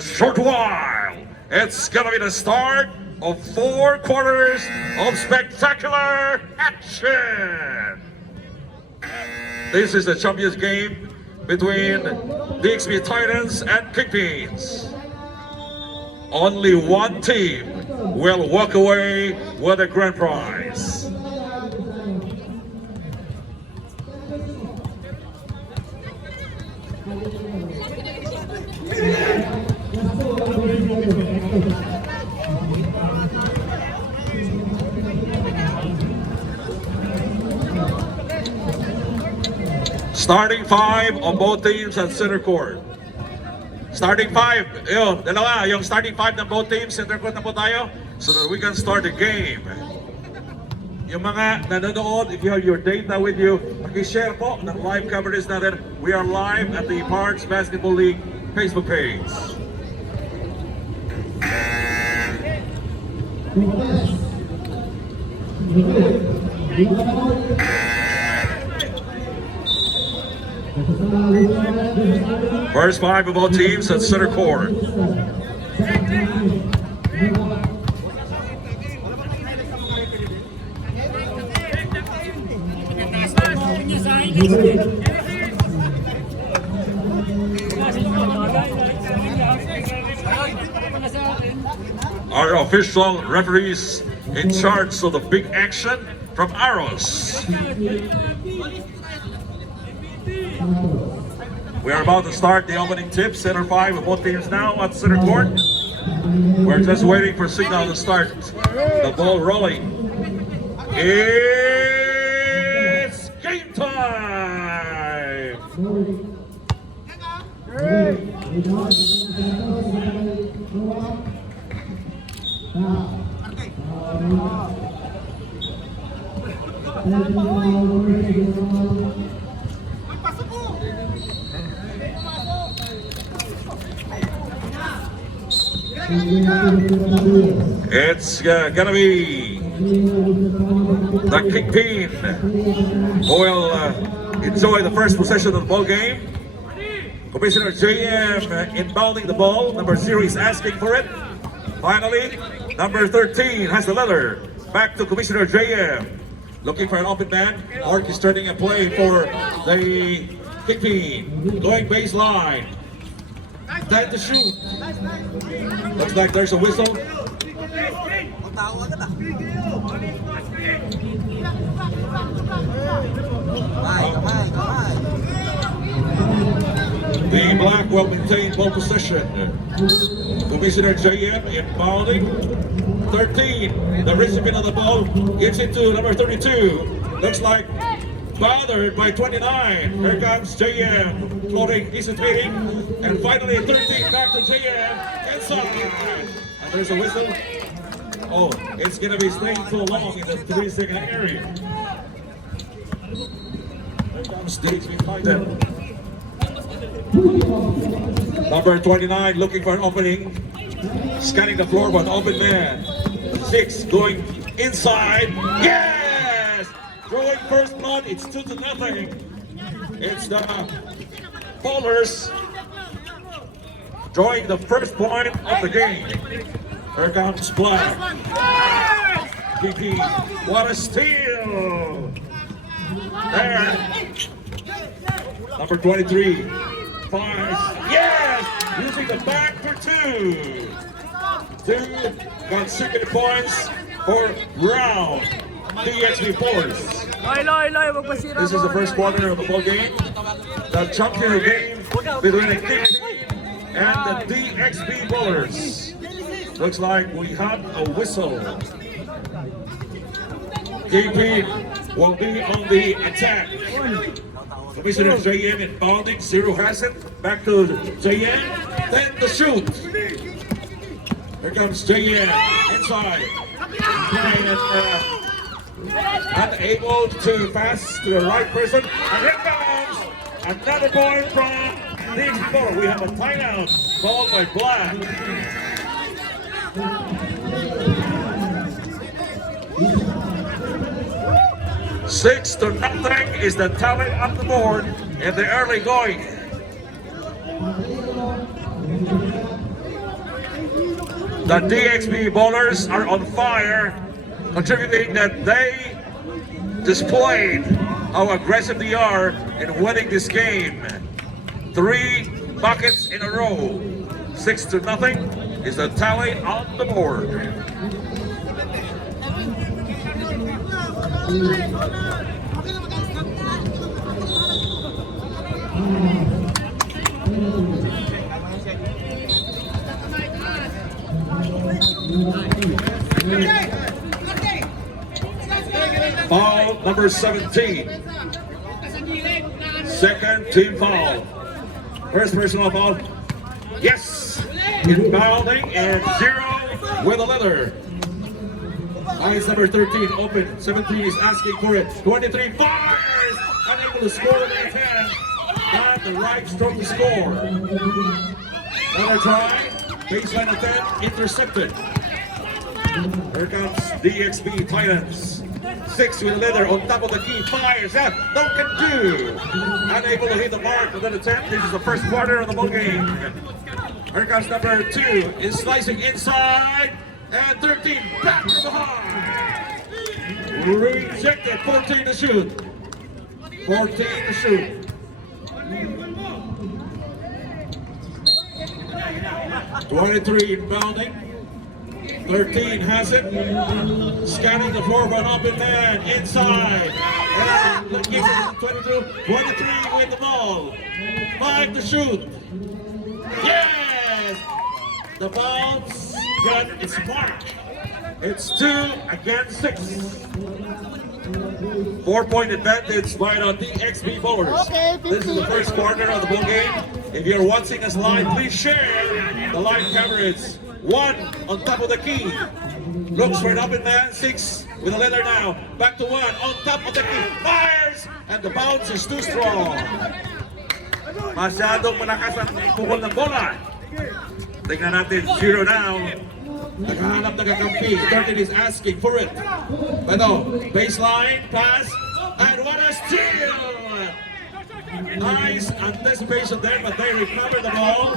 a short while, it's gonna be the start of 4 quarters of spectacular action. This is the Champions game between DXB Titans and Kingpins. Only one team will walk away with the grand prize. Starting 5 on both teams at center court. Starting 5, yun, dalawa, yung starting 5 ng both teams, center court na po tayo, so that we can start the game. Yung mga nanonood, if you have your data with you, pakishare po ng live coverage natin. We are live at the Parks Basketball League Facebook page. First 5 of both teams at center court. Our official referees in charge of the big action from Aros. We are about to start the opening tip. Center 5 of both teams now at center court. We're just waiting for signal to start. The ball rolling. It's game time! It's gonna be the Kingpin who will enjoy the first possession of the ball game. Commissioner JM inbounding the ball. Number 0 is asking for it. Finally, number 13 has the leather. Back to Commissioner JM. Looking for an open man. Mark is turning a play for the Kingpin. Going baseline. Time to shoot. Looks like there's a whistle. The Black will maintain ball possession. Commissioner JM inbounding. 13, the recipient of the ball, gets it to number 32. Looks like bothered by 29. Here comes JM, floating, hesitating. And finally 13, back to JM, inside. And there's a whistle. Oh, it's gonna be staying too long in the 3-second area. Here comes Stage behind them. Number 29 looking for an opening. Scanning the floor for an open man. 6 going inside. Yes! Throwing first blood. It's 2-0. It's the Bowlers drawing the first point of the game. Here comes Black. PP. What a steal! There. Number 23. Fires. Yes! Using the back for 2. 2 consecutive points for Brown. DXB Force. This is the first quarter of the ball game. The champion game between the Kingpin and the DXB Bowlers. Looks like we have a whistle. Kingpin will be on the attack. Commissioner JM inbounding, 0 has it. Back to JM, then the shoot. Here comes JM inside. Unable to pass to the right person. And here comes another point from DXB. We have a timeout called by Black. Six to nothing is the tally up the board in the early going. The DXB bowlers are on fire, contributing that they displayed how aggressive they are in winning this game. 3 buckets in a row. 6-0 is the tally on the board. Foul number 17. Second team foul. First personal foul. Yes! Inbounding and 0 with a leather. Ice number 13 open. 17 is asking for it. 23 fires! Unable to score in their hand. Not the right stroke to score. Another try. Baseline attempt intercepted. Here comes DXB Titans. 6 with a leather on top of the key. Fires out. No can do. Unable to hit the mark with an attempt. This is the first quarter of the ball game. Here comes number 2. Is slicing inside. And 13 back to behind. Rejected. 14 to shoot. 14 to shoot. 23 inbounding. 13 has it. Scanning the floor for an open man. Inside. And gives it to 22. 23 with the ball. 5 to shoot. Yes! The bounce got its mark. It's 2 against 6. 4-point advantage by the DXB bowlers. This is the first quarter of the ball game. If you're watching us live, please share the live coverage. 1 on top of the key. Looks for an open man. 6 with a leather now. Back to 1 on top of the key. Fires! And the bounce is too strong. Masyadong malakas ang pukol ng bola. Tingnan natin, 0 now. Naghahanap ng kakampi. 13 is asking for it. Pero, baseline, pass, and what a steal! Nice anticipation there, but they recover the ball.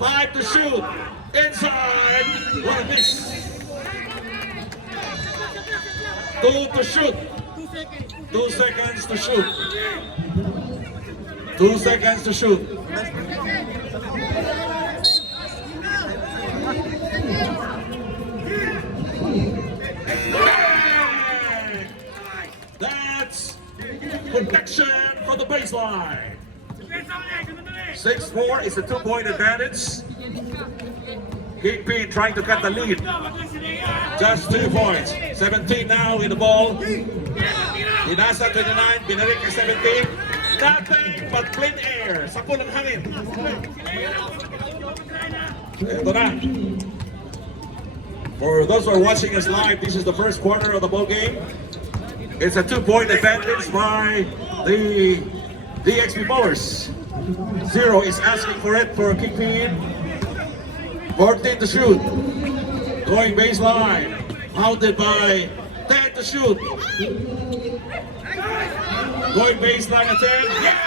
5 to shoot. Inside. What a miss. 2 to shoot. 2 seconds to shoot. 2 seconds to shoot. That's protection for the baseline. 6-4 is a 2-point advantage. KP trying to cut the lead. Just 2 points. 17 now in the ball. Inasa 29, Binarik 17. Nothing but clean air. Sapul ng hangin. Ito na. For those who are watching us live, this is the first quarter of the ball game. It's a 2-point advantage by the DXB bowlers. 0 is asking for it for a kick in. 14 to shoot. Going baseline. Mounted by 10 to shoot. Going baseline attempt. Yeah!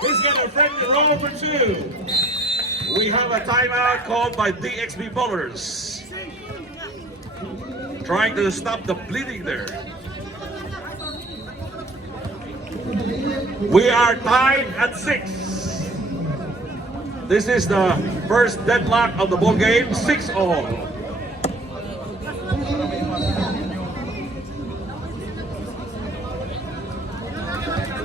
He's got a friendly roll for 2. We have a timeout called by DXB bowlers. Trying to stop the bleeding there. We are tied at 6. This is the first deadlock of the ball game, 6-all.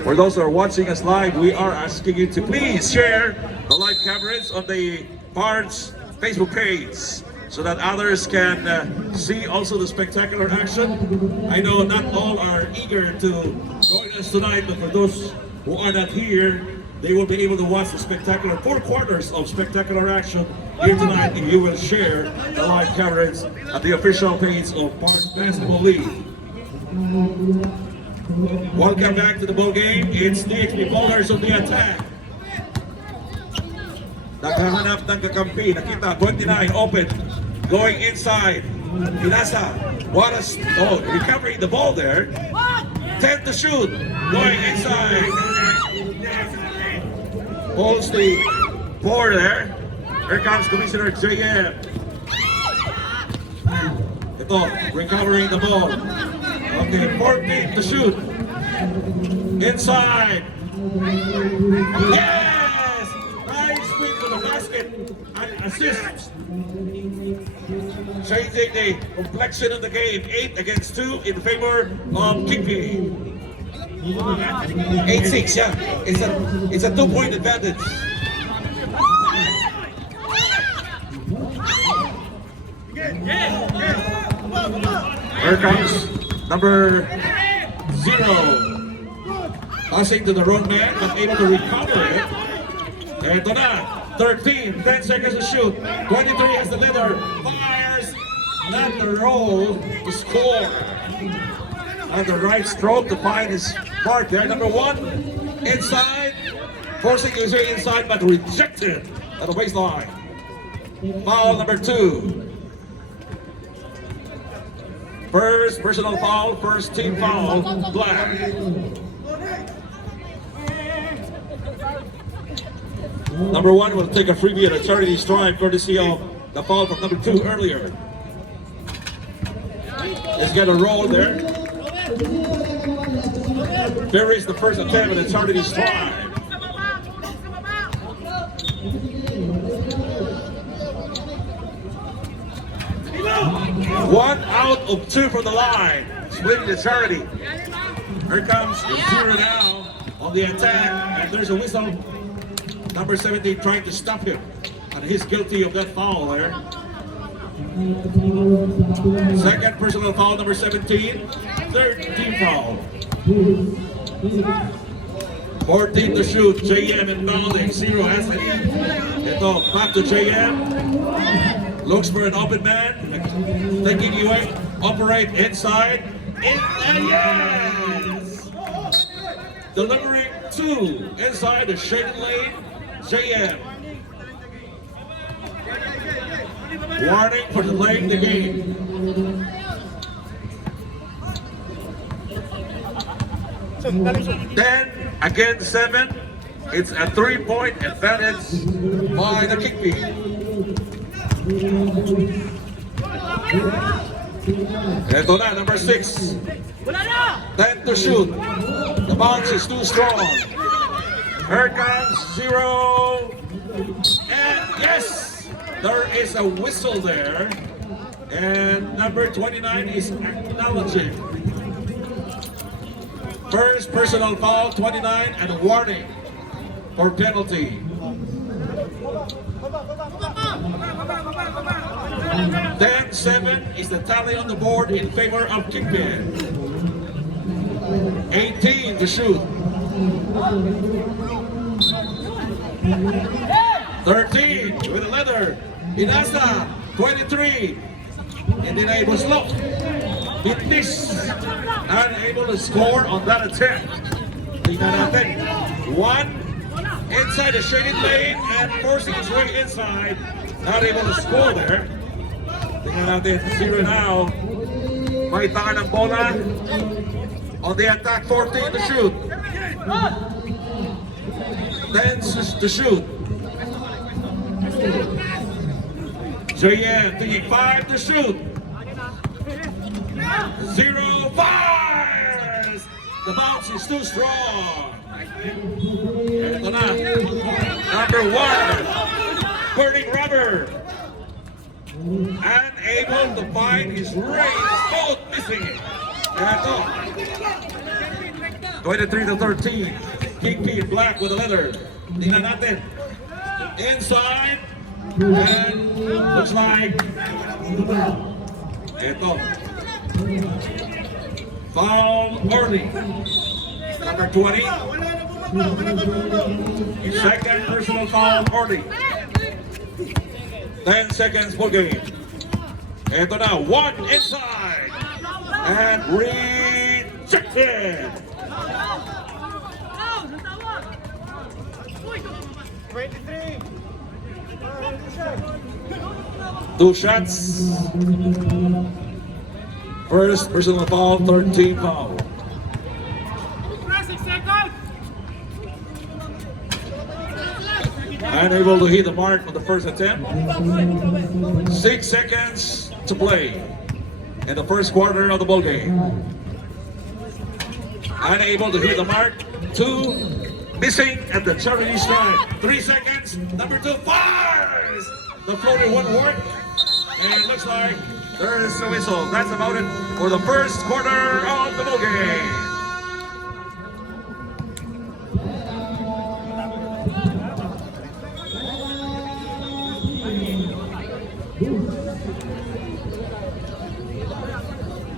For those who are watching us live, we are asking you to please share the live coverage on the Pards Facebook page so that others can see also the spectacular action. I know not all are eager to join us tonight, but for those who are not here, they will be able to watch the spectacular 4 quarters of spectacular action here tonight if you will share the live coverage at the official page of Pards Basketball League. Welcome back to the ball game. It's DXB bowlers on the attack. Naghahanap ng kakampi. Nakita, 29 open. Going inside. Inasa. What a... Oh, recovering the ball there. 10 to shoot. Going inside. Holds the 4 there. Here comes Commissioner JM. Ito, recovering the ball. Okay, 14 to shoot. Inside. Yes! Nice feed to the basket and assist. Changing the complexion of the game. 8 against 2 in favor of Kingpin. 8-6, yeah. It's a 2-point advantage. Here comes number 0. Passing to the wrong man, but able to recover it. Ito na, 13, 10 seconds to shoot. 23 has the leader, fires, not the roll to score. And the right stroke to find his mark there. Number 1, inside, forcing user inside, but rejected at the baseline. Foul number 2. First personal foul, first team foul, Black. Number 1 will take a freebie at a charity stripe courtesy of the foul from number 2 earlier. Let's get a roll there. Buries the first attempt at a charity stripe. 1 out of 2 from the line. Splitting the charity. Here comes 0 now on the attack. And there's a whistle. Number 17 trying to stop him. And he's guilty of that foul there. Second personal foul, number 17. Third team foul. 14 to shoot. JM inbounding. 0 has it. Ito, back to JM. Looks for an open man. Taking you away. Operate inside. And yes! Delivering 2 inside the shaded lane. JM. Warning for delaying the game. Then against 7. It's a 3-point advantage by the Kingpin. Ito na, number 6. 10 to shoot. The bounce is too strong. Here comes 0. And yes, there is a whistle there. And number 29 is acknowledging. First personal foul, 29, and a warning for penalty. 10-7 is the tally on the board in favor of Kingpin. 18 to shoot. 13 with a leather. Inasa, 23. And then able to look. Bitnis, unable to score on that attempt. Tingnan natin. 1 inside the shaded lane and forcing his way inside. Not able to score there. Tingnan natin, 0 now. May taka ng bola. On the attack, 14 to shoot. 10 to shoot. JM taking 5 to shoot. 0 fires! The bounce is too strong. Ito na. Number 1. Burning rubber. Unable to find his range. Both missing it. Ito. 23 to 13. Kingpin Black with the leather. Tingnan natin. Inside. And looks like ito. Foul early. Number 20. Second personal foul early. 10 seconds for game. Ito na, 1 inside. And rejected. 2 shots. First personal foul, third team foul. Unable to hit the mark on the first attempt. 6 seconds to play. in the first quarter of the ball game. Unable to hit the mark. 2 missing at the charity stripe. 3 seconds. Number 2 fires. The floater won't work. And it looks like there is a whistle. That's about it for the first quarter of the ball game.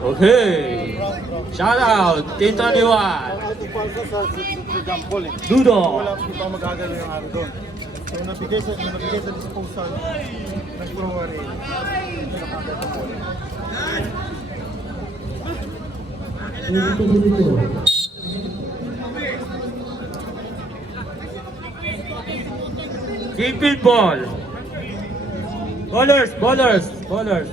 Okay. Shout out, Team 21. Palsa sa jump ball eh. Dudo. Wala pa magagalaw yung araw doon. So nabigay sa disposal, nag-thrower eh. Nakagat ang ball. Kingpin ball. Ballers, ballers, ballers.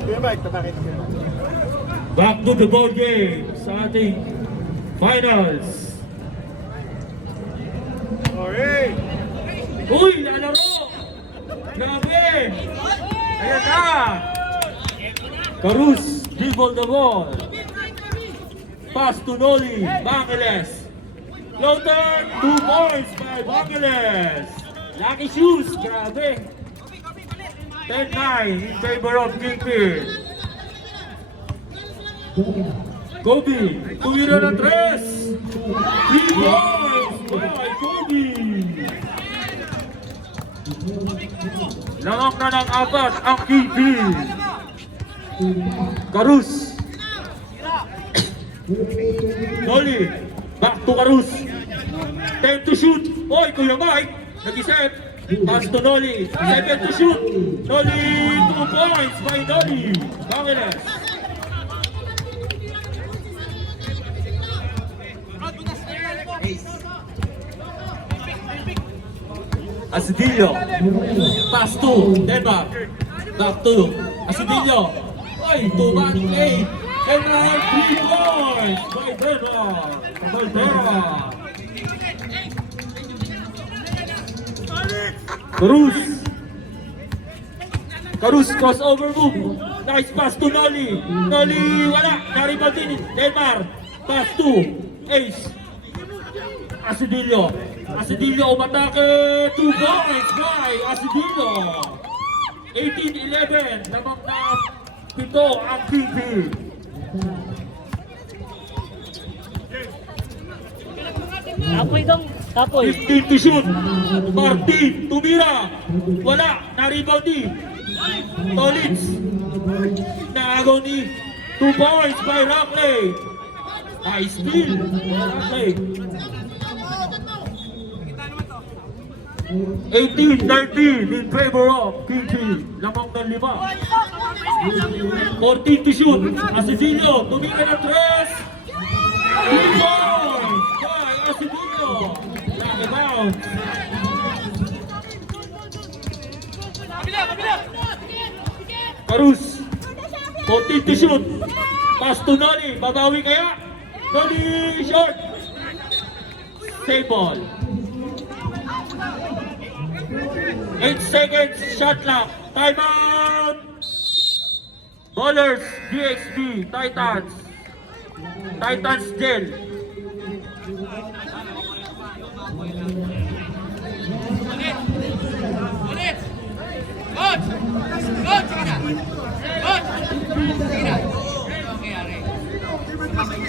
Kuya Mike, tatakit mo yun. Back to the ball game sa ating finals. Alright! Uy, lalaro! Grabe! Ayan na! Carus, dribble the ball. Pass to Noli, Bangeles. Floater, 2 points by Bangeles. Lucky shoes, grabe. 10-9 in favor of Kingpin. Kobe, tumira ng 3. 3 points by Kobe. Langak na ng 4 ang Kingpin. Carus. Noli, back to Carus. 10 to shoot. Oy, Kuya Mike, nag-iset. Pass to Noli. 7 to shoot. Noli, 2 points by Noli. Bangeles. Asidillo. Pass to Denmark. Back to Asidillo. Oy, 2-1 play. Denmark, 3 points by Denmark. Caldera. Carus. Carus crossover move. Nice pass to Noli. Noli, wala. Naribal din. Denmark. Pass to Ace. Asidillo. Asidillo umatake. 2 points by Asidillo. 18-11. Lamang na 7 ang Kingpin. Tapoy dong, tapoy. 15 to shoot. Martin, tumira. Wala, na-rebound ni Tolitz. Naagaw ni 2 points by Rackley. Nice steal. Rackley. 18-19 in favor of Kingpin. Lamang ng 5. 14 to shoot. Asidillo, tumira ng 3. 2 points by Asidillo. Rebound. Carus. 14 to shoot. Pass to Noli. Babawi kaya? Noli short. Save ball. 8 seconds shot clock. Timeout. Ballers, DXB, Titans. Titans Gel.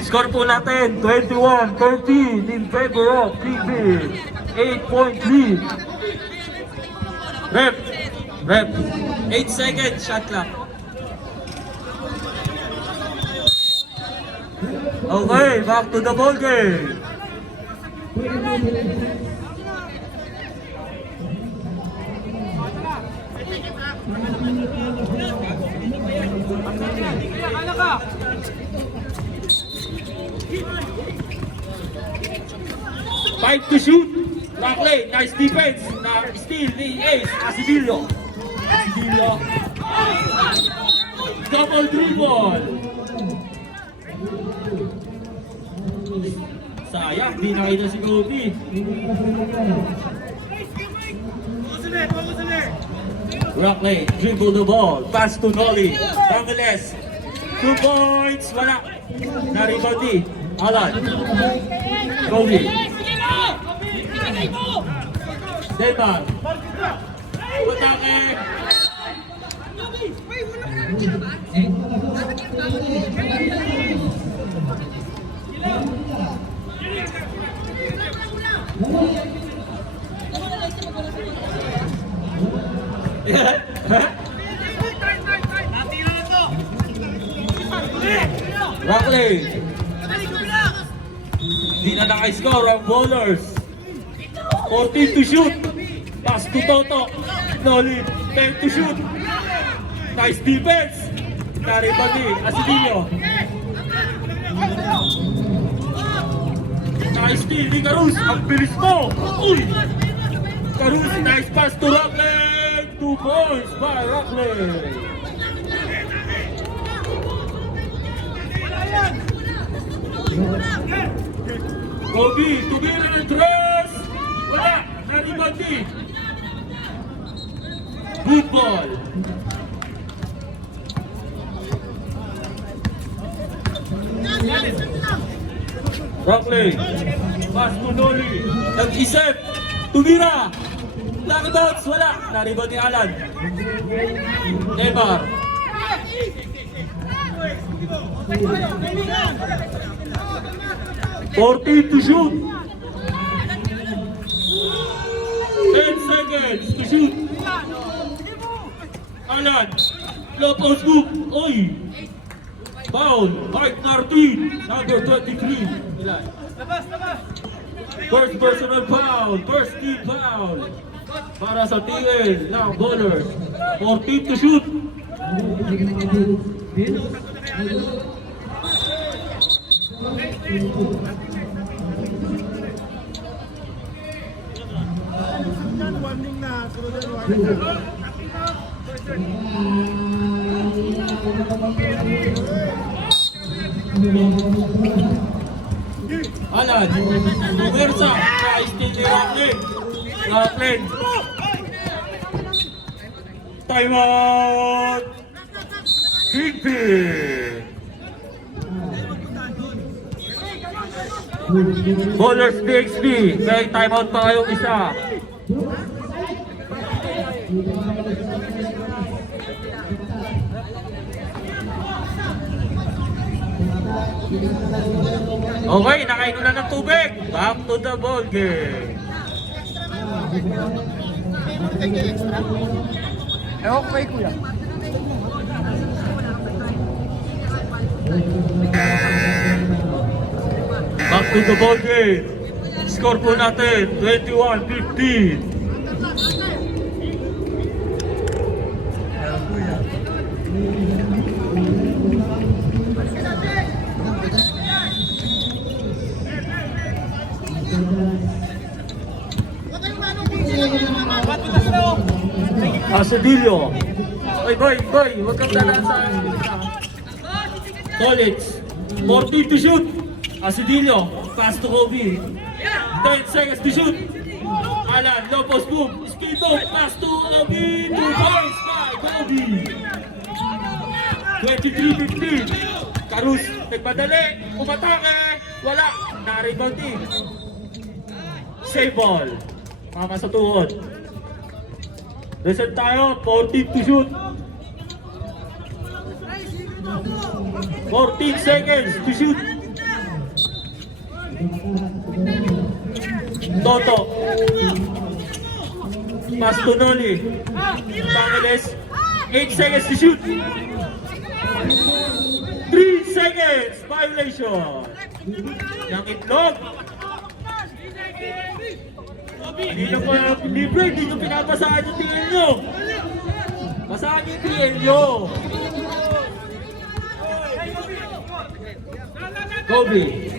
Score po natin, 21-13 in favor of Kingpin. 8-point lead. Rep. 8 seconds shot clock. Okay, back to the ball game. Five to shoot. Rackley, nice defense. Na steal ni Ace. Asidillo. Double dribble. Sayang, di nakita si Kobe. Rockley, dribble the ball. Pass to Nolly. Bangeles. 2 points. Wala. Na-rebound di. Alan. Kobe. Neymar. Patake. Rockley. Di na naka-score ang bowlers. 14 to shoot. Pass to Toto. Nolly. 10 to shoot. Nice defense. Naribandi. Asidillo. Nice steal ni Carus. Ang bilis mo. Uy! Carus. Nice pass to Rockley. 2 points by Rockley. Kobe, tumira ng tres! Wala! Naribandi! Good ball! Rockley! Pass to Nolly! Nag-isip! Tumira! Lucky bounce! Wala! Naribandi Alan! Neymar! 14 to shoot. 10 seconds to shoot. Alan. Low post move. Oy. Foul. Mark Martin. Number 23. Ilan? First personal foul. First team foul. Para sa TL ng bowlers. 14 to shoot. Warning na, sunod na warning. Alan. Puwersa. Ka-steal ni Rockley. Rockley. Time out. Kingpin. Bowlers DXB. May timeout pa kayong isa. Okay, nakainom na ng tubig. Back to the ball game. Ewan ko kay kuya. Back to the ball game. Score po natin, 21-15. Asadillo. Oy, boy, huwag kang dalaan sa College. 14 to shoot. Asadillo. Pass to Kobe. 10 seconds to shoot. Alan, low post move. Speed move. Pass to Kobe. 2 points by Kobe. 23-15. Carus, nagpadali. Umatake. Wala. Na-rebound din. Save ball. Mama sa tuhod. Reset tayo, 14 to shoot. 14 seconds to shoot. Toto. Pass to Nolly. Bangeles. 8 seconds to shoot. 3 seconds. Violation. Yang itlog. Hindi nyo po libre, hindi nyo pinapasahan yung TL nyo. Pasahan yung TL nyo. Kobe.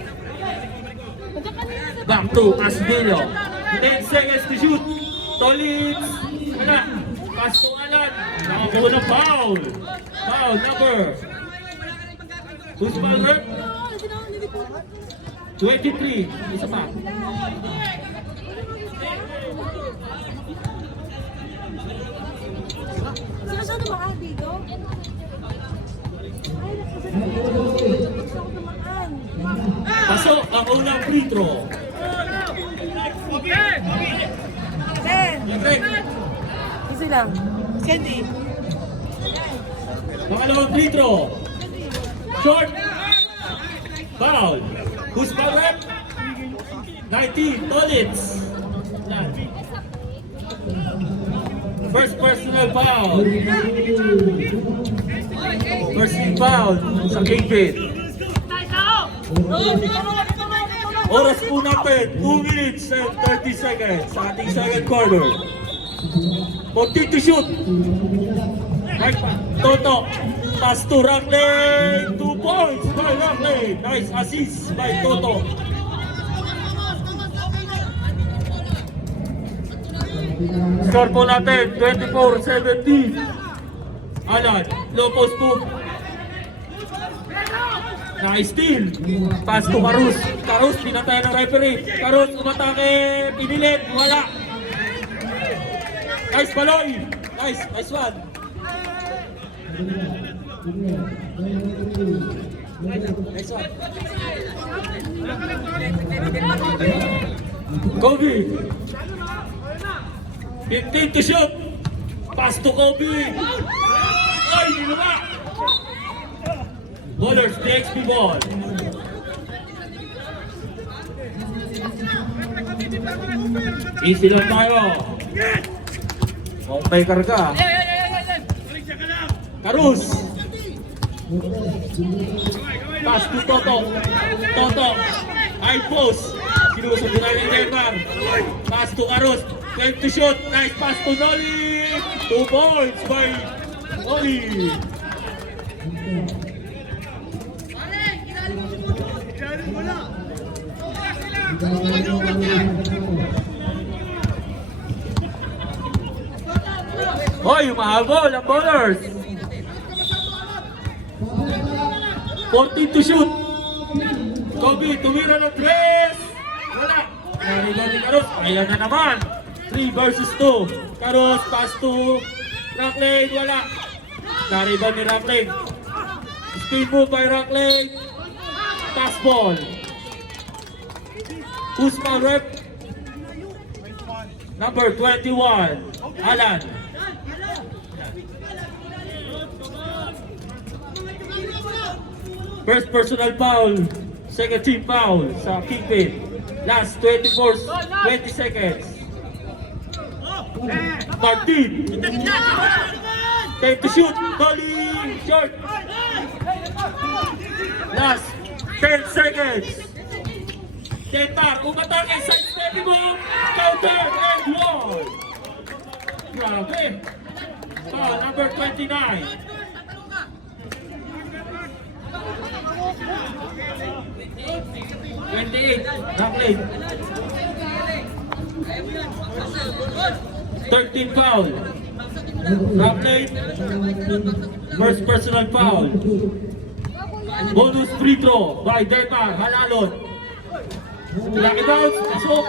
Back to Asadillo. 10 seconds to shoot. Tolitz. Wala. Pass to Alan. Nakakuha ng foul. Foul number. Who's foul hurt? 23. Isa pa. Ano ba dito? Ay, gusto ko tumaan. Pasok ang unang free throw. Ben, Direct. easy lang. Pangalawang free throw. Short. Foul. Who's foul rep? 19, Tolitz. First personal foul. First team foul sa Kingpin. Oras po natin, 2 minutes and 30 seconds sa ating second quarter. 14 to shoot. Mike Toto. Pass to Rackley. 2 points by Rackley. Nice assist by Toto. Score po natin, 24-17. Alan, low post move. Nice steal. Pass to Carus. Carus, pinatay ng referee. Carus, umatake. Pinilit. Wala. Nice, Baloy. Nice, nice one. Nice one. Kobe. 15 to shoot. Pass to Kobe. Ay, niluwa. Ballers, the XP ball. Easy lang tayo. May karga. Carus. Pass to Toto. Toto. High post. Sinusunod na ni Neymar. Pass to Carus. 20 to shoot. Nice pass to Noli. 2 points by Noli. Hoy, umahabol ang ballers. 14 to shoot. Kobe, tumira ng 3. Wala. Nariban ni Carus. Ayan na naman. 3 versus 2. Carus, pass to Rackley. Wala. Nariban ni Rackley. Spin move by Rackley. Pass ball. Who's foul rep? Number 21. Alan. First personal foul, second team foul sa Kingpin. Last 20 seconds. Martin. Time to shoot. Dolly. Short. Last 10 seconds. Denmark, umatake, side stepping move. Counter and one. Grabe. Foul number 29. 28, Rackley. 13 foul. Rackley. First personal foul. Bonus free throw by Denmark. Halalon. Lucky bounce. Pasok.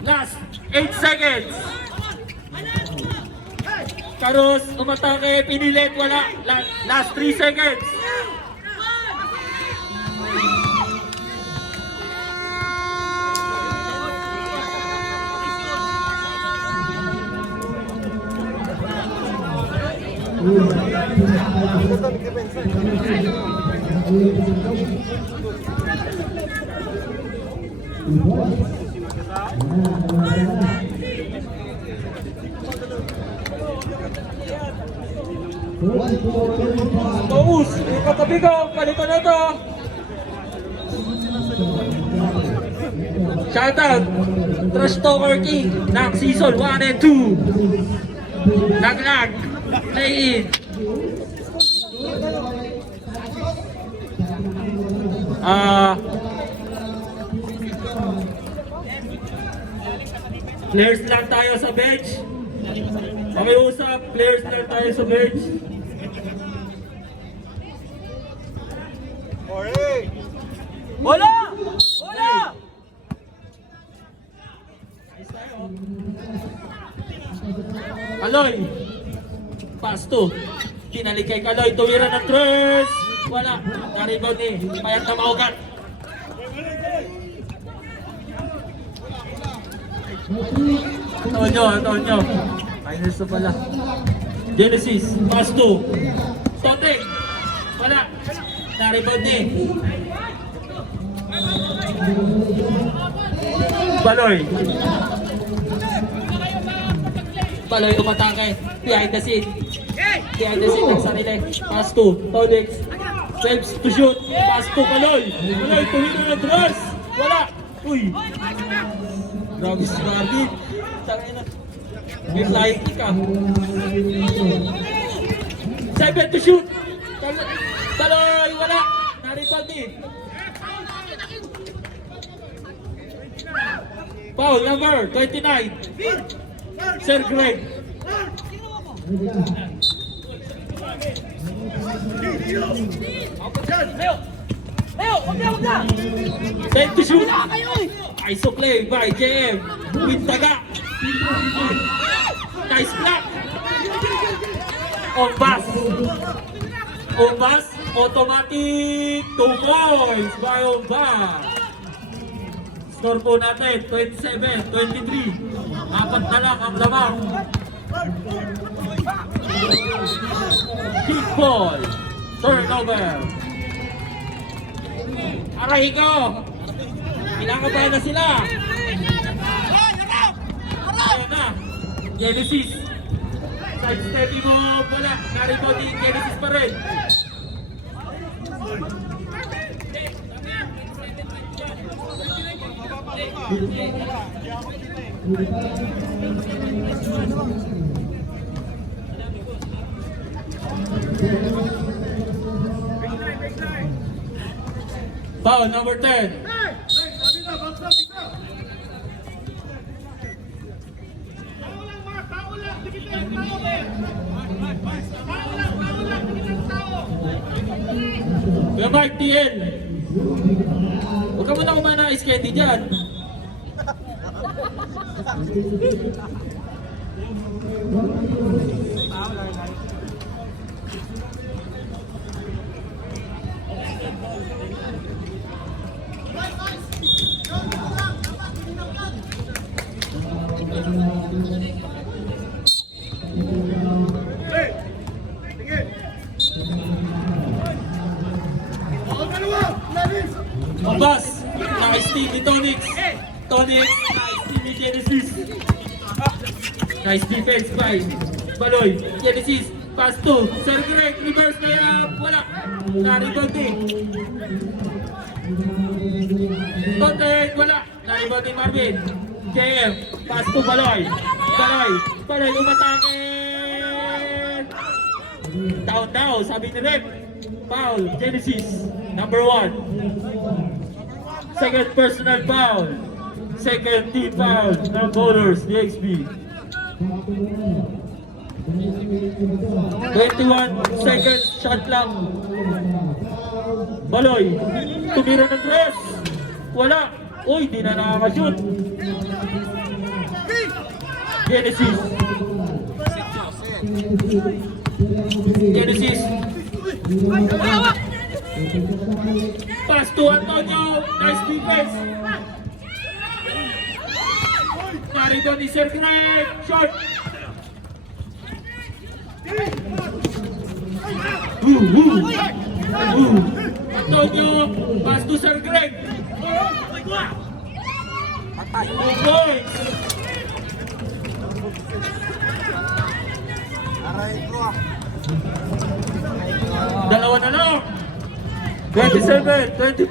Last 8 seconds. Carus, umatake, pinilit, wala. Last 3 seconds. Paus, katabi ko, palitan na to. Shoutout, Trash Talker King ng season 1 and 2. Naglag, play in. Players lang tayo sa bench. Pakiusap, players lang tayo sa bench. Bola! Bola! Ayos tayo. Kaloy. Pass to. Kinalik kay Kaloy. Tuwira ng tres. Wala. Na-rebound ni Payat na Maugat. Tonyo. Finals na pala. Genesis. Pass to. Toteng. Wala. Na-rebound ni Baloy. Baloy umatake. Behind the scene. Ng sarili. Pass to Tonix. Saves to shoot. Pass to Baloy. Baloy tumino ng dress. Wala. Uy. Grabe si Marvin. Tangay na. May flying kick ah. 7 to shoot. Baloy. Wala. Na-rebound ni. Foul number 29. Sir Greg. Time to shoot. ISO play by JM. With Taga. Nice block. Ombas. Automatic 2 points by Ombas. Score po natin, 27-23. Apat na lang ang lamang. Kick ball. Turnover. Aray ko. Kinakabahan na sila. Ayan na. Genesis. Side stepping mo. Wala. Narito din. Genesis pa rin. Foul number 10. Mark TL. Huwag ka muna kumana ice candy dyan. Mabas, nice team ni Tonix. Tonix, nice team ni Genesis. Nice defense by Baloy. Genesis, pass to Sir Greg, reverse kaya wala. Na-rebound din. Tonix, wala. Na-rebound din Marvin. JM, pass to Baloy. Baloy umatake. Down, sabi ni Rep. Foul, Genesis, number 1. Second personal foul. Second team foul ng Bowlers, DXB. 21 seconds shot lang. Baloy, tumira ng dress. Wala. Uy, di na nakakashoot. Genesis. Pass to Antonio. Nice defense. Narito ni Sir Greg. Shot. Antonio. Pass to Sir Greg. 2 points. Dalawa na lang. 27, 25.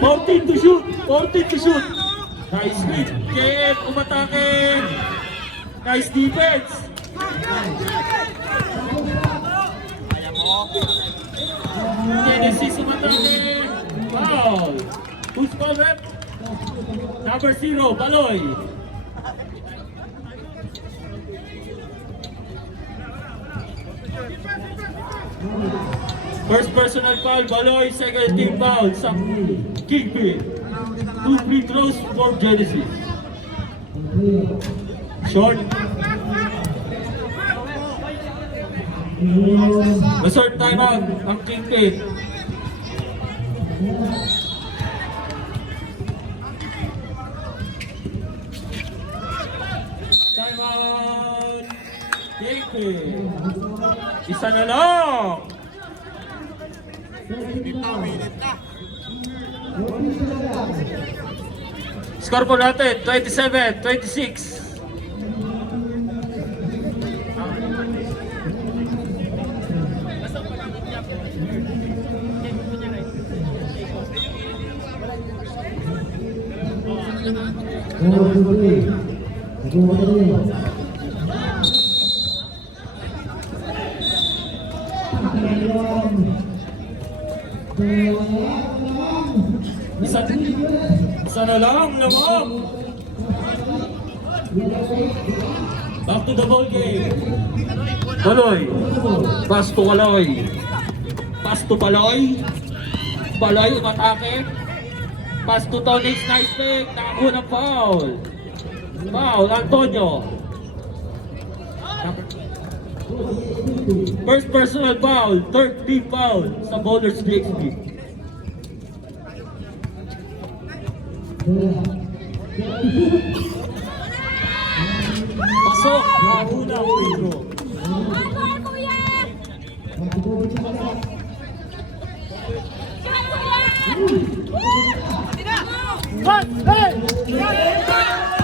14 to shoot. Nice screen. JM umatake. Nice defense. Genesis umatake. Wow. Who's called rep? Number 0, Baloy. First personal foul, Baloy. Second team foul, Kingpin. 2 free throws for Genesis. Short. Resort timeout ang Kingpin. Timeout. Kingpin. Isa na lang. Score po natin, 27-26. Isa na lang, lamang. Back to the ball game. Baloy. Pass to Kaloy. Pass to Paloy. Paloy, umatake. Pass to Tonix, nice pick. Nakakuha ng foul. Foul, Antonio. First personal foul, third team foul sa Bowlers DXB. Pasok, nahuna ang Pedro.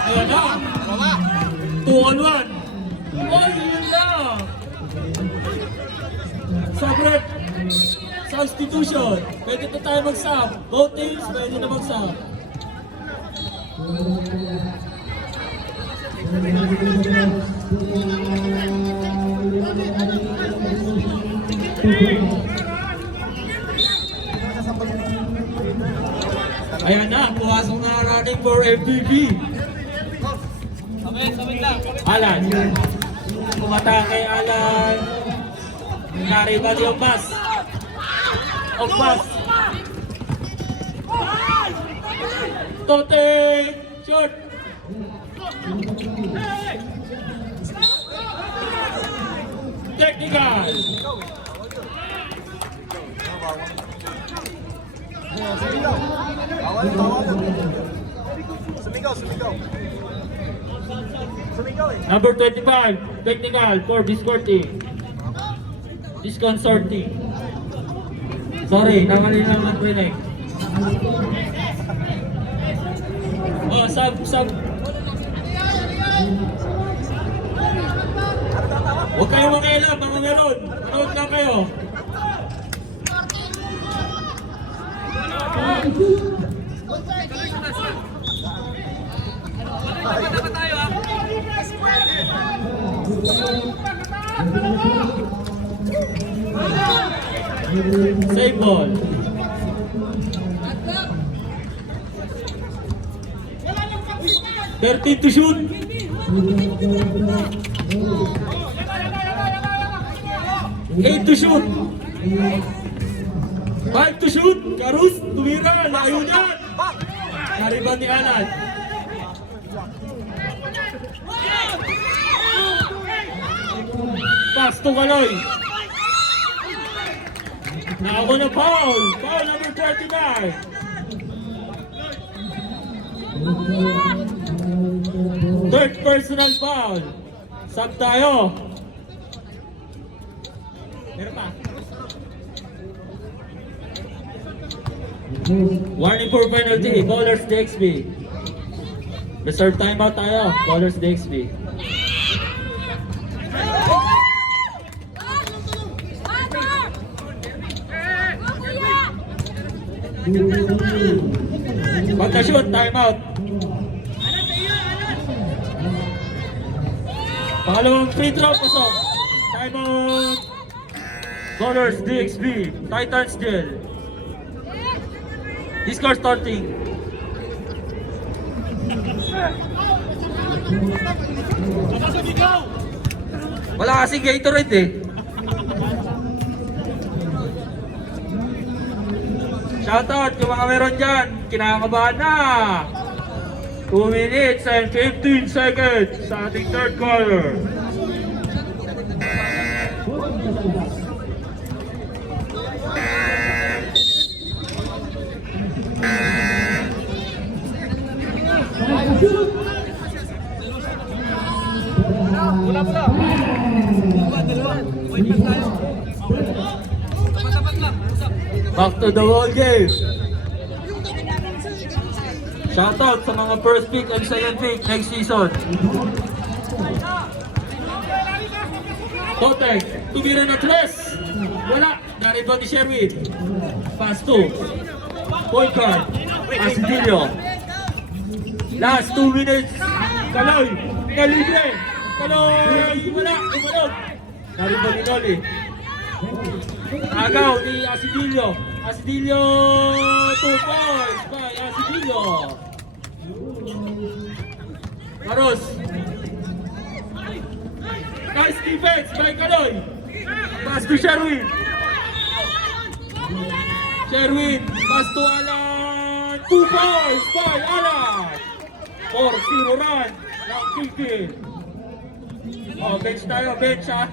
Ayan na. 2-on-1. Ay, yun lang. Sabret. Substitution. Pwede na tayo mag-sub. Both teams, pwede na mag-sub. Ayan na, pumasok na running for MVP. Alan. Kumatake Alan. Nariban yung pass. Ang pass. Tote! Short! Technical! Number 25, technical for Biscorti. Disconcerti. Sorry, nakalina lang ang training. Oh, sub. Huwag kayo makialam, mga meron. Manood lang kayo. Save ball. Thirteen to shoot. 8 to shoot. 5 to shoot. Karus, tumira. Layo niyan. Nariban ni Alan. Pass to Kaloy. Nako na foul. Foul number 49. Third personal foul. Sub tayo. Meron pa. Warning for penalty. Bowlers DXB. Reserve timeout tayo. Bowlers DXB. Pagka-shoot, timeout. Pangalawang free throw, pasok. Timeout. Bowlers DXB. Titans Jail. Discord starting. Wala kasing Gatorade eh. Shoutout yung mga meron dyan. Kinakabahan na. 2 minutes and 15 seconds sa ating third quarter. Back to the ball game. Shoutout sa mga first pick and second pick next season. Kotek, tumira na tres. Wala, naribang ni Sherwin. Pass 2. Point guard, Asidillo. Last 2 minutes. Kaloy, kalibre. Kaloy, wala, umalog. Naribang ni Noli. Agaw ni Asidillo. Asidillo, 2 points by Asidillo. Maros. Nice defense by Kaloy. Pass to Sherwin. Sherwin, pass to Alan. 2 points by Alan. 4-0 run ng Kilkin. Oh, bench tayo, bench ha.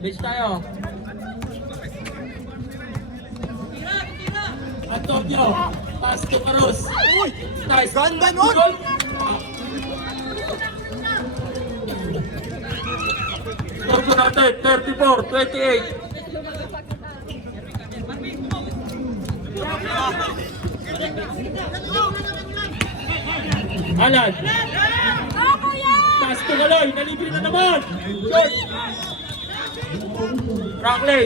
Bench tayo. Antonio, pass to Caros. Nice. Ganda nun! Goal. Score ko natin, 34-28. Alan. Pass to Kaloy, nalibre na naman. Short. Rackley.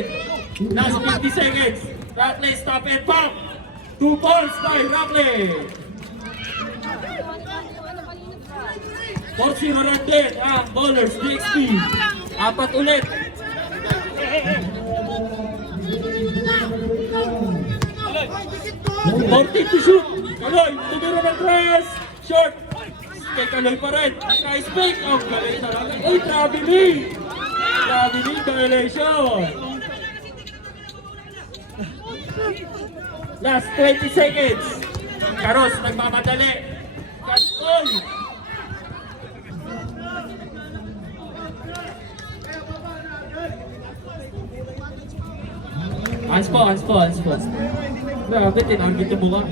Last 50 seconds. Rackley stop and back. 2 points by Rackley. 4-0 run din ang Ballers DXP. 4 ulit. Forty to shoot. Kaloy, tumira ng press. Short. Kay Kaloy pa rin. Nice pick. Ang galing na lang. Uy, traveling. Traveling violation. Last 20 seconds. Caros, nagmamadali. Cancel. Hands po. Grabe, tinanggit yung mukha.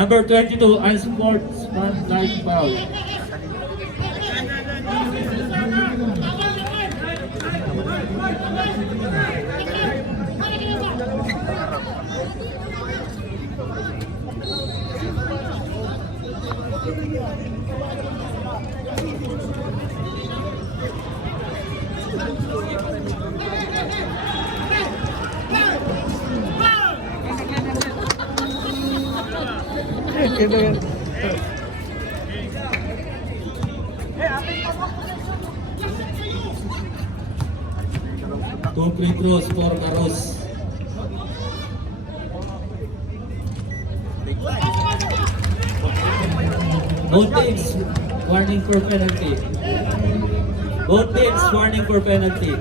Number 22, unsportsman like foul. Two free throws for Caros. Both teams warning for penalty. Both teams warning for penalty.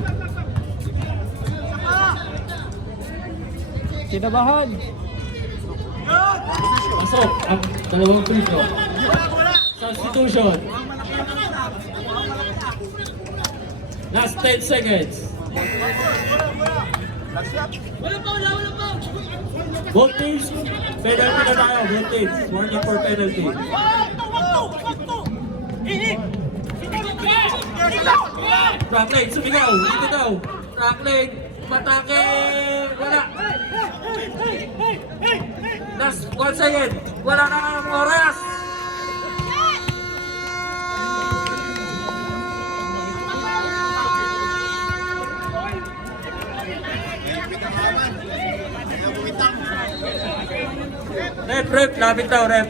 Kinabahan. Pasok ang dalawang free throw. Substitution. Last 10 seconds. Both teams, penalty na tayo. Both teams, warning for penalty. Rackley, sumigaw. Dito daw. Rackley, matake. Wala. Last 1 second. Wala na ang oras. Rep, lapit daw, rep.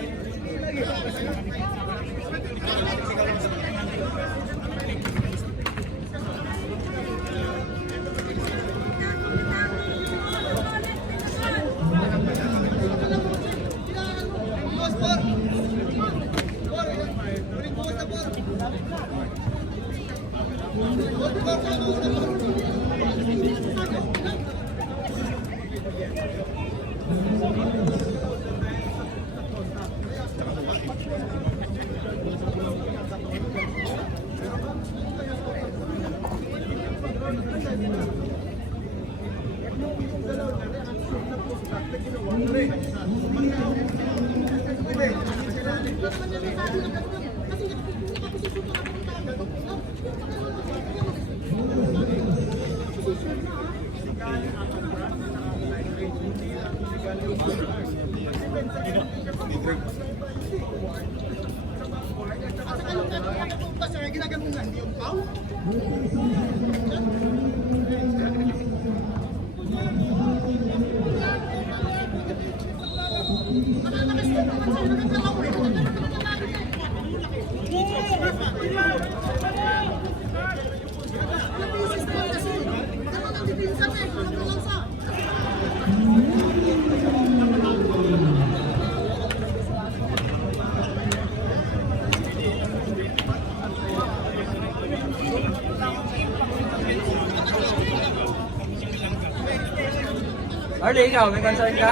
Arlie, ikaw, may concern ka?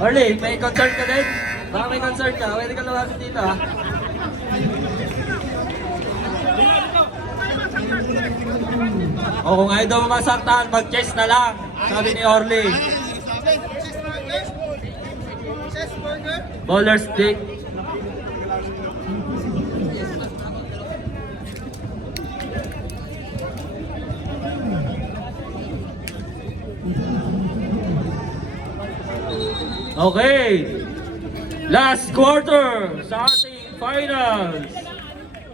Arlie, may concern ka din? Baka may concern ka, pwede ka lumapit dito ha. O kung ayaw daw masaktan, mag-chest na lang, sabi ni Orly. Bowler stick. Okay, last quarter sa ating finals.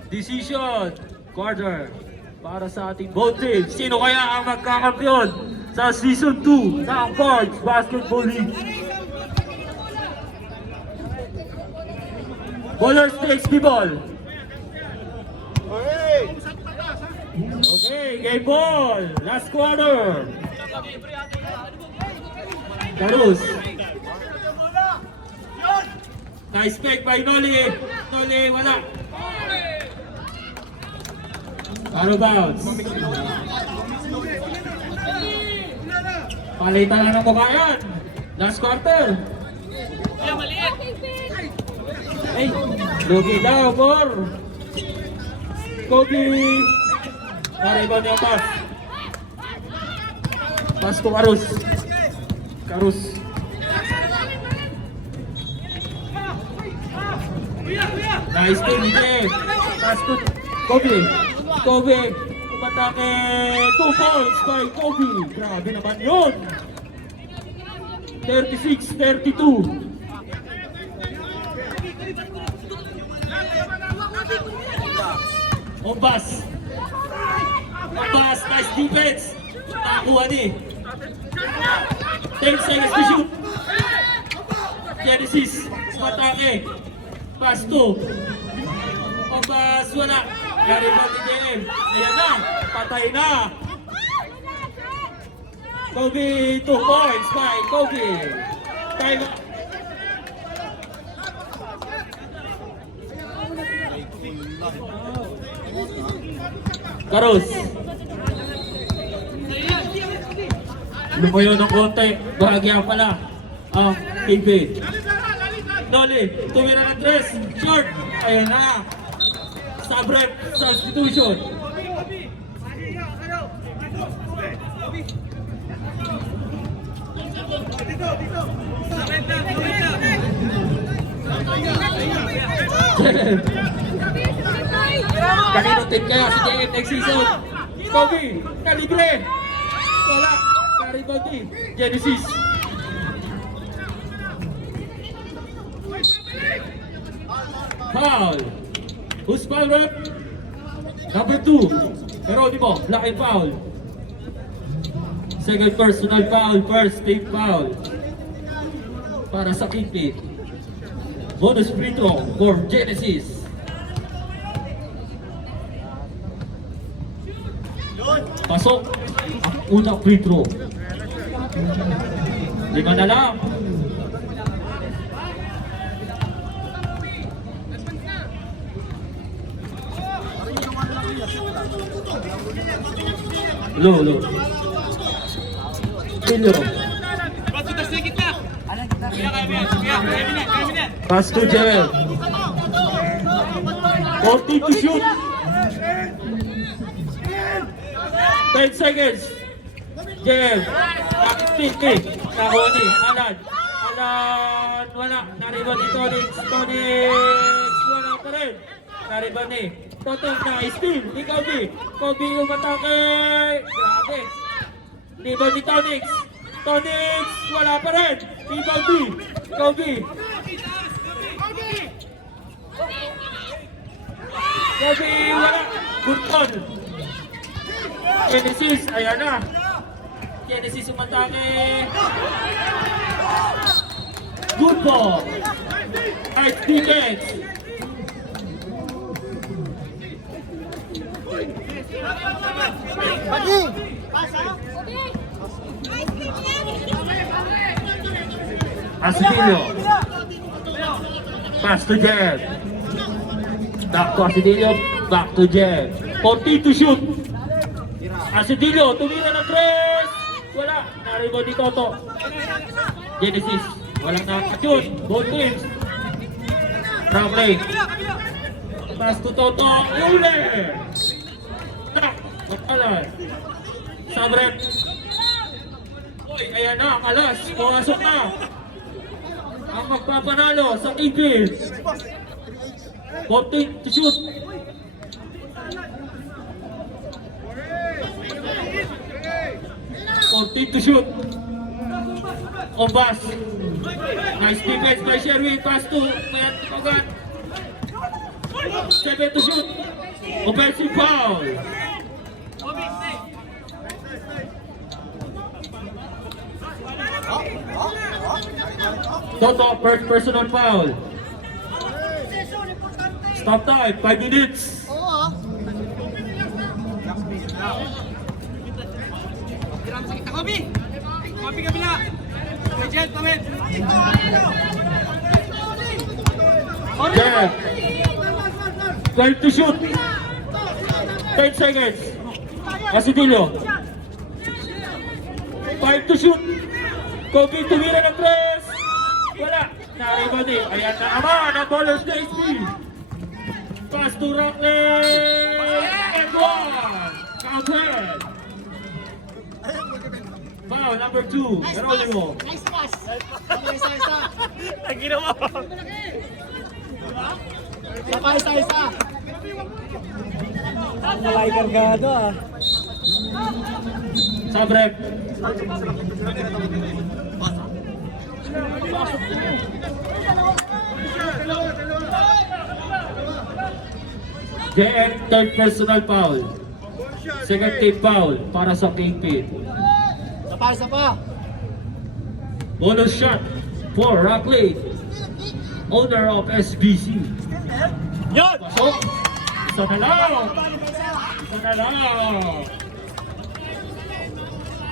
Decision quarter para sa ating both teams. Sino kaya ang magkakampiyon sa Season 2 ng Parks Basketball League? Bowlers takes the ball. Okay, game ball. Last quarter. Carus. Nice pick by Noli. Noli, wala. Out of bounds. Palitan na ng babayan. Last quarter. Hey, lugi daw for Kobe. Nariban niya pass. Pass to Carus. Carus. Nice to DJ. Pass to Kobe. Kobe. Umatake. 2 points by Kobe. Grabe naman yun. 36-32. Ombas. Ombas. Nice defense. Nakakuha ni. 10 seconds to shoot. Genesis. Umatake. Pass to. Ombas. Wala. Gariban ni JM. Ayan na. Patay na. Kobe. 2 points by Kobe. Time out. Carus. Lumayo ng konti. Bahagya pala ang KB. Noli. Tumira ng dress. Short. Ayan na. Sabrep. Substitution. Kanino team kaya si JM next season? Kobe, Calibre. Wala. Garibaldi. Genesis. Foul. Who's foul rep? Number 2. Geronimo, black and foul. Second personal foul, first team foul. Para sa Kingpin. Bonus free throw for Genesis. Pasok ang unang free throw. 5 na lang. Low. Pilyo. Pass to Joel. 40 to shoot. 10 seconds. Joel. Active. Nahuli. Alan. wala. Nariban ni Tonix. Tonix, wala pa rin. Nariban ni Totong na steal. Ni Kobe. Kobe umatake. Grabe. Nariban ni Tonix. Tonix, wala pa rin. Ni Kobe. Kobe. Kobe, wala. Good call. Genesis, ayan na. Genesis umatake. Good ball. Nice defense. Asidillo. Pass to Jeb. Back to Asidillo. Back to Jeb. 40 to shoot. Asidillo, tumira ng press. Wala. Naribo ni Toto. Genesis. Walang nakakashoot. Both teams. Round break. Pass to Toto. Ule. Tak. Makalas. Sabrek. Uy, ayan na. Alas. Pumasok na. Ang magpapanalo sa Eagles. 14 to shoot. 14 to shoot. Ombas. Nice defense by Sherwin. Pass to Matt Kogan. 7 to shoot. Offensive foul. Toto, first personal foul. Stop time, 5 minutes. Jeff. 12 to shoot. 10 seconds. Asidillo. 5 to shoot. Kobe tumira ng press. Wala. Nariba din. Ayan na naman ang ballers na HP. Pass to Rockland. And one. Counted. Foul number 2. Geronimo. Sabrek. JM, third personal foul. Second team foul para sa Kingpin. Bonus shot for Rockley, owner of SBC. Pasok. Isa na lang. Isa na lang.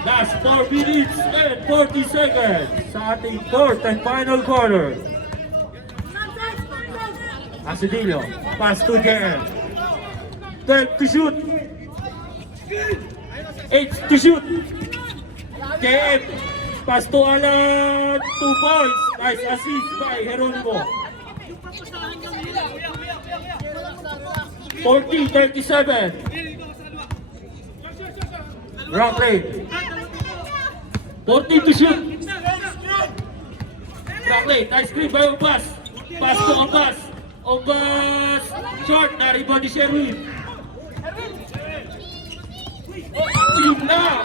Last 4 minutes and 40 seconds sa ating fourth and final quarter. Asidillo, pass to JM. 12 to shoot. 8 to shoot. JM, pass to Alan. 2 points. Nice assist by Geronimo. 40-37. Rockley. 40 to shoot. Rockley, nice screen by Ombas. Pass to Ombas. Ombas. Short, nariba ni Sherwin. Yun na.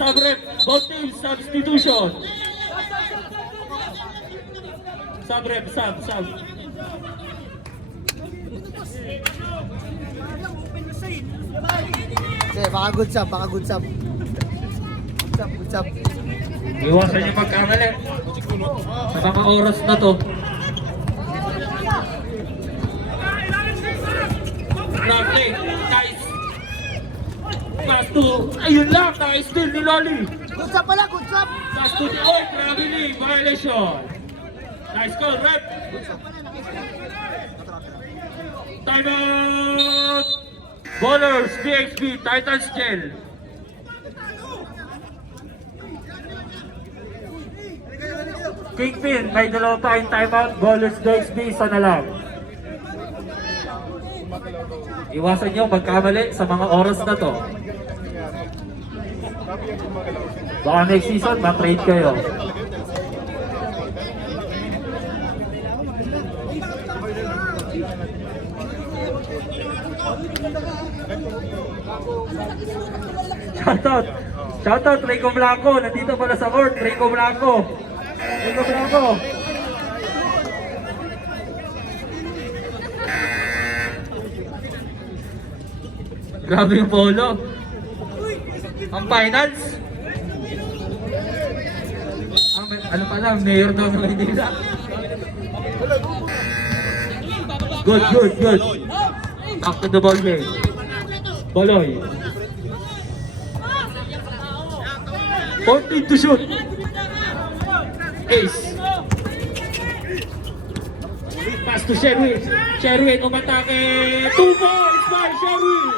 Sabrek, both teams substitution. Sabrek, sub. Okay, baka good sub. Good sub. Iwasan niyo magkamali. Sa mga oras na to. Rockley, nice. Pass to, ayun lang, nice steal ni Loli. Good sub pala, good sub. Pass to, oh, grabe ni, violation. Nice call, rep. Timeout. Ballers, DXB, Titans Gel. Kingpin, may dalawa tayong timeout. Ballers, DXB, isa na lang. Iwasan nyo magkamali sa mga oras na to. Sabi yung gumagalaw. Baka next season, ma-trade kayo. Shoutout! Shoutout, Rico Blanco! Nandito pala sa court, Rico Blanco! Rico Blanco! Grabe yung polo! Ang finals! Ano pala, mayor daw ng Maynila. Good, good, good. Back to the ball game. Baloy. 14 to shoot. Ace. Pass to Sherwin. Sherwin umatake. 2 points by Sherwin.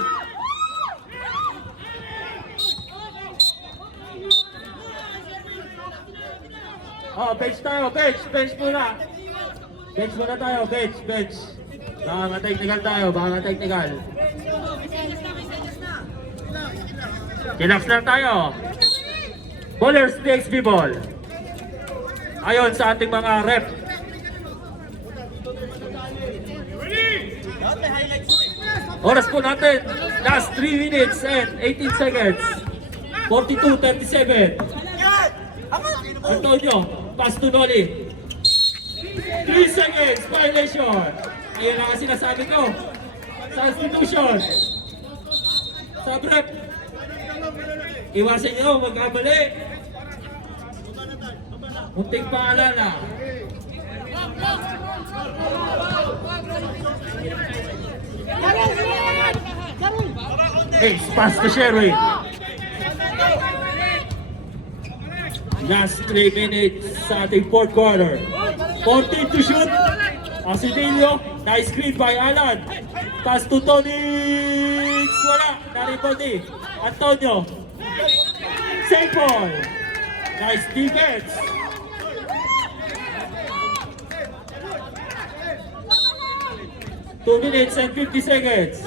Oh, bench tayo, bench. Bench muna. Bench muna tayo, bench, bench. Baka ma-technical tayo, baka ma-technical. Chillax lang tayo. Ballers, DXB ball. Ayon sa ating mga rep. Oras po natin, last 3 minutes and 18 seconds. 42-37. Antonio, pass to Noli. 3 seconds, violation. Ayun ang sinasabi ko. Substitution. Sub-rep. Iwasan nyo, magkabali. Munting paalala. Ace, pass to Sherwin. Last 3 minutes sa ating fourth quarter. 14 to shoot. Asidillo, nice screen by Alan. Pass to Tonix. Wala, naripodi. Antonio. Save ball. Nice defense. Two minutes and 50 seconds.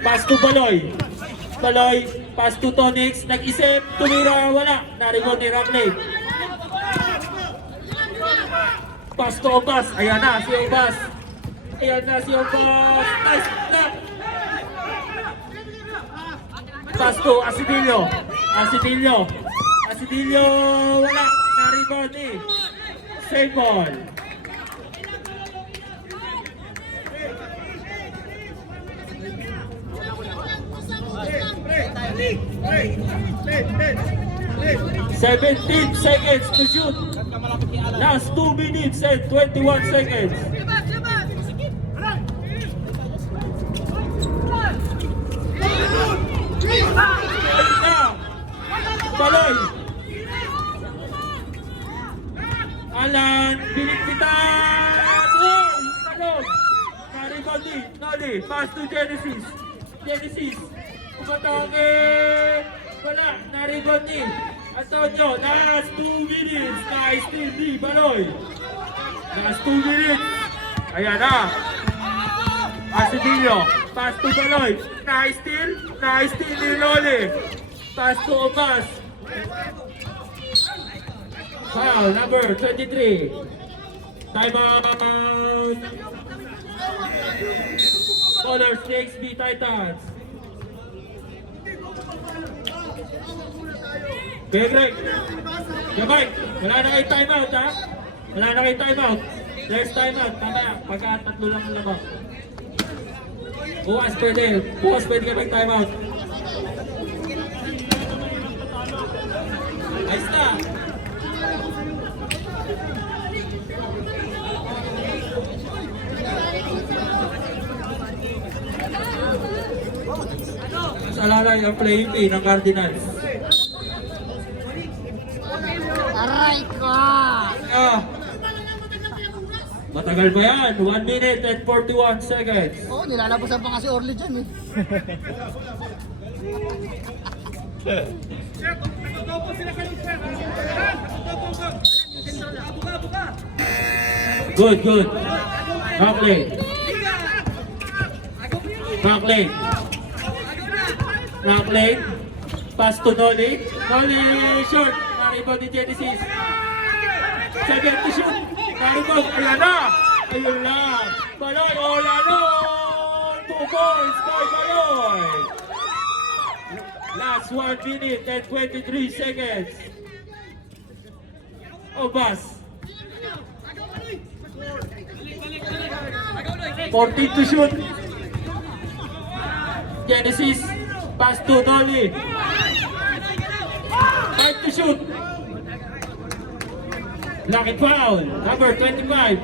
Pass to Baloy. Baloy, pass to Tonix. Nag-isip, tumira, wala. Naribon ni Ramley. Pass to Obas. Ayan na, si Obas. Ayan na si Obas. Nice stop. Pass to Asidillo. Asidillo. Asidillo, wala. Naribon ni. Save ball. "17 seconds to shoot. Last 2 minutes and 21 seconds. Baloy. Alan, bilikpitan. Oh, talon. Naribodi, Noli, pass to Genesis. Genesis. Kumatake. Wala, naribodi. Antonio, last 2 minutes. Nice steal ni Baloy. Last 2 minutes. Ayan na. Asidillo, pass to Baloy. Nice steal ni Noli. Pass to Obas. Foul number 23. Time out. Colors DXB Titans. Greg. Gabay. Wala na kayo timeout ha. Wala na kayo timeout. There's timeout. Mamaya. Pagka tatlo lang ang labang. Bukas pwede. Bukas pwede ka mag-timeout. Ayos na. Mas alalay ang playing pay ng Cardinals. Aray ko! Ah, matagal pa yan. 1 minute and 41 seconds. Oo, nilalabasan pa kasi Orly dyan eh. Good, good. Okay. Franklin. Franklin. Pass to Noli. Noli short. Naribon ni Genesis. 70 shoot. Naribon. Ayan na. Ayun lang. Baloy. Oh, lalo. 2 points by Baloy. Last 1 minute and 23 seconds. Obas. 14 to shoot. Genesis. Pass to Noli. 5 to shoot. Lucky foul. Number 25.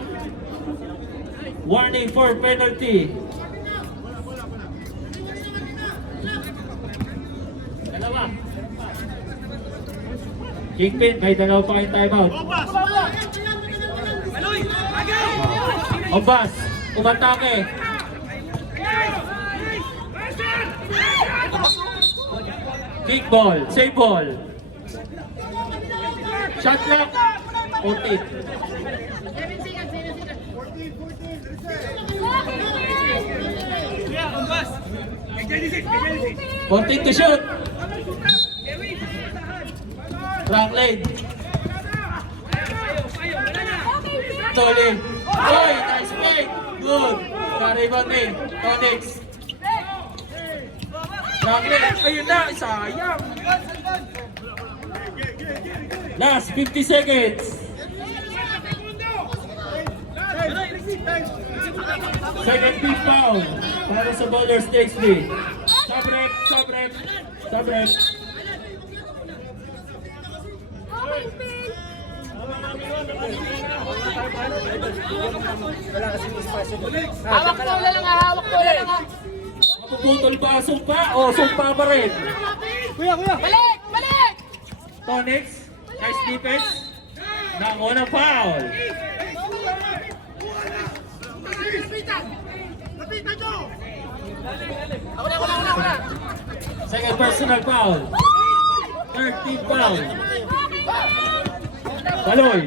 Warning for penalty. Dalawa. Kingpin, may dalawa pa kayong timeout. Obas, umatake. Kick ball, save ball. Shot clock. 14. Fourteen to shoot. Franklin. Toli. Oy, nice play. Good. Naribon ni Tonix. Franklin. Ayun na, sayang. Last 50 seconds. Second big foul para sa Ballers DXB. Subrep, subrep, subrep. Hawak ko lang ha, hawak ko lang ha. Mapuputol ba? Sumpa? O, sumpa pa rin. Balik! Balik! Tonix, nice defense. Nangunang foul. Second personal foul. 13 foul. Baloy.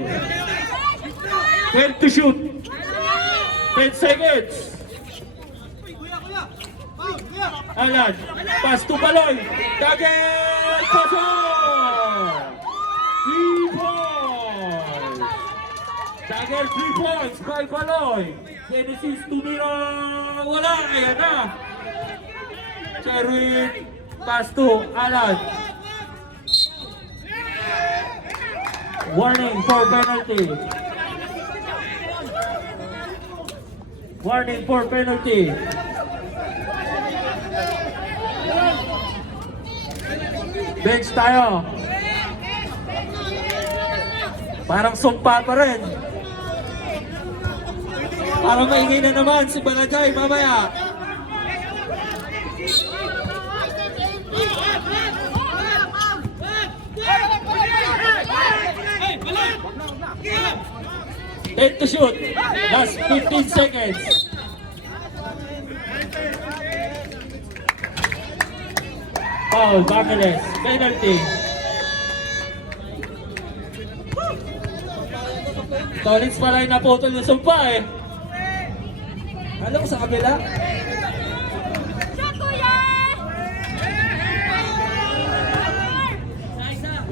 12 to shoot. 10 seconds. Alan. Pass to Baloy. Target. Pasok. 3 points. Dagger 3 points by Baloy. Genesis tumira. Wala. Ayan na. Cherwin. Pass to Alan. Warning for penalty. Warning for penalty. Bench tayo. Parang sumpa pa rin. Parang maingay na naman si Balagay mamaya. Ten to shoot. Last 15 seconds. Foul, Bacanes. Penalty. Tonix pala yung naputol yung sumpa eh. Alam ko sa kabila.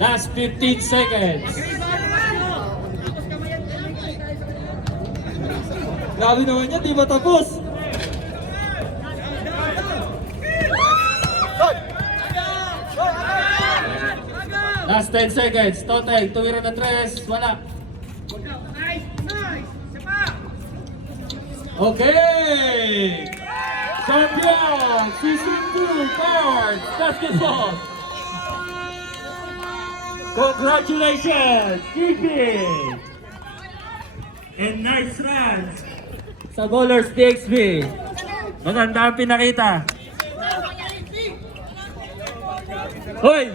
Last 15 seconds. Grabe naman yan, di ba tapos? Last 10 seconds. Total, tumira na 3. Wala. Okay! Champion! Season 2 Cards Basketball! Congratulations! Kipi! And nice runs sa Ballers DXB. Maganda ang pinakita. Hoy!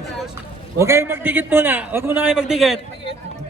Huwag kayong magdikit muna. Huwag muna kayo magdikit.